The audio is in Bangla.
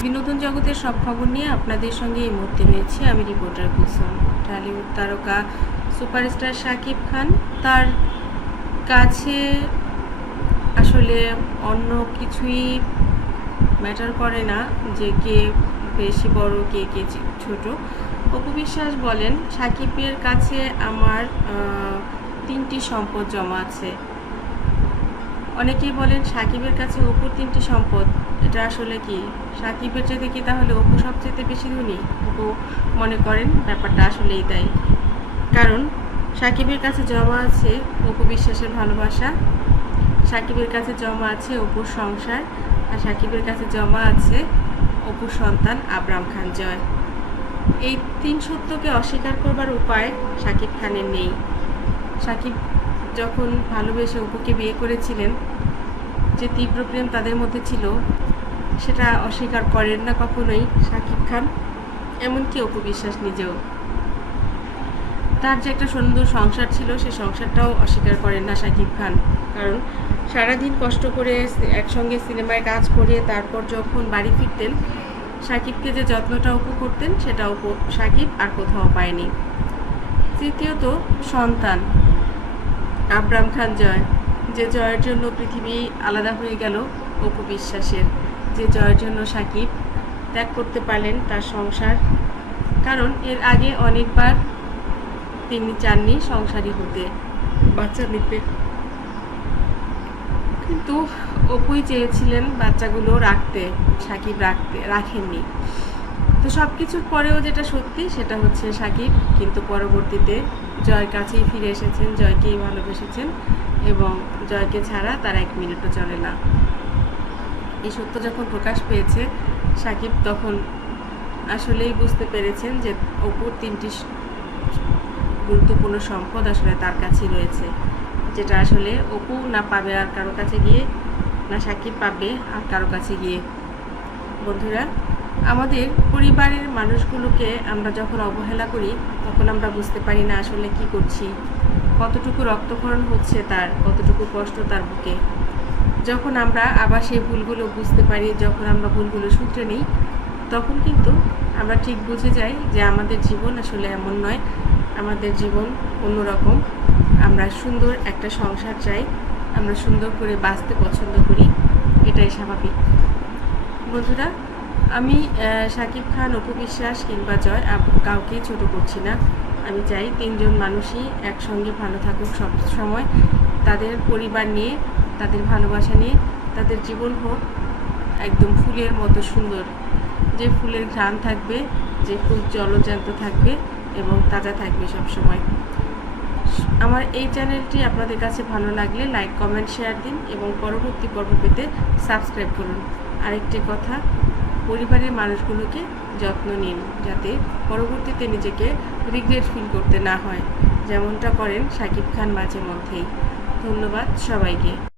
জগতের সব খবর নিয়ে আপনাদের সঙ্গে এই মুহূর্তে রয়েছে। আমি রিপোর্টার কুলসুম টলিউড তারকা সুপারস্টার শাকিব খান, তার কাছে আসলে অন্য কিছুই ম্যাটার করে না যে কে বেশি বড়, কে কে ছোট। অপু বিশ্বাস বলেন সাকিবের কাছে আমার তিনটি সম্পদ জমা আছে। অনেকেই বলেন সাকিবের কাছে অপুর তিনটি সম্পদ এটা আসলে কি? সাকিবের চেয়ে কি তাহলে অপু সবচেয়ে বেশি ধনী? অপু মনে করেন ব্যাপারটা আসলেই তাই। কারণ সাকিবের কাছে জমা আছে অপু বিশ্বাসের ভালোবাসা, সাকিবের কাছে জমা আছে অপুর সংসার, আর সাকিবের কাছে জমা আছে অপুর সন্তান আবরাম খান জয়। এই তিন সত্যকে অস্বীকার করবার উপায় সাকিব খানের নেই। সাকিব যখন ভালোবেসে অপুকে বিয়ে করেছিলেন, যে তীব্র প্রেম তাদের মধ্যে ছিল সেটা অস্বীকার করেন না কখনোই সাকিব খান, এমনকি অপু বিশ্বাস নিজেও। তার যে একটা সুন্দর সংসার ছিল সেই সংসারটাও অস্বীকার করেন না সাকিব খান। কারণ সারাদিন কষ্ট করে একসঙ্গে সিনেমায় কাজ করে, তারপর যখন বাড়ি ফিরতেন, সাকিবকে যে যত্নটা অপু করতেন, সেটা অপু, সাকিব আর কোথাও পায়নি। তৃতীয়ত, সন্তান, আবরাম খান জয়। যে জয়ের জন্য পৃথিবী আলাদা হয়ে গেল অপু বিশ্বাসের যে জয়ের জন্য সাকিব ত্যাগ করতে পারলেন তার সংসার। কারণ এর আগে অনেকবার তিনি চাননি সংসারী হতে। বাচ্চা নিতে কিন্তু অপুই চেয়েছিলেন বাচ্চাগুলো রাখতে সাকিব রাখতে রাখেননি। তো সব কিছুর পরেও যেটা সত্যি সেটা হচ্ছে সাকিব কিন্তু পরবর্তীতে জয়ের কাছেই ফিরে এসেছেন জয়কেই ভালোবেসেছেন এবং জয়কে ছাড়া তার এক মিনিটও চলে না। এই সত্য যখন প্রকাশ পেয়েছে, সাকিব তখন আসলেই বুঝতে পেরেছেন যে অপুর তিনটি গুরুত্বপূর্ণ সম্পদ আসলে তার কাছেই রয়েছে। যেটা আসলে অপু না পাবে আর কারও কাছে গিয়ে, না সাকিব পাবে আর কারও কাছে গিয়ে। বন্ধুরা, আমাদের পরিবারের মানুষগুলোকে আমরা যখন অবহেলা করি, তখন আমরা বুঝতে পারি না আসলে কি করছি। কতটুকু রক্তক্ষরণ হচ্ছে তার, কতটুকু কষ্ট তার বুকে। যখন আমরা আবার সেই ভুলগুলো বুঝতে পারি, যখন আমরা ভুলগুলো শুধরে নিই, তখন কিন্তু আমরা ঠিক বুঝে যাই যে আমাদের জীবন আসলে এমন নয়। আমাদের জীবন অন্যরকম। আমরা সুন্দর একটা সংসার চাই, আমরা সুন্দর করে বাঁচতে পছন্দ করি, এটাই স্বাভাবিক। বন্ধুরা, আমি শাকিব খান, অপু বিশ্বাস কিংবা জয় কাউকেই ছোট করছি না। আমি চাই তিনজন মানুষই একসঙ্গে ভালো থাকুক সব সময়। তাদের পরিবার নিয়ে তাদের ভালোবাসা নিয়ে তাদের জীবন হোক, একদম ফুলের মতো সুন্দর। যে ফুলের ঘ্রাণ থাকবে, যে ফুল জলজ্যান্ত থাকবে এবং তাজা থাকবে সব সময় আমার এই চ্যানেলটি আপনাদের কাছে ভালো লাগলে লাইক, কমেন্ট, শেয়ার দিন এবং পরবর্তী পর্ব পেতে সাবস্ক্রাইব করুন। আরেকটি কথা, পরিবারের মানুষগুলোকে যত্ন নিন যাতে পরবর্তীতে নিজেকে রিগ্রেট ফিল করতে না হয়। যেমনটা করেন শাকিব খান মাঝে মধ্যেই। ধন্যবাদ সবাইকে।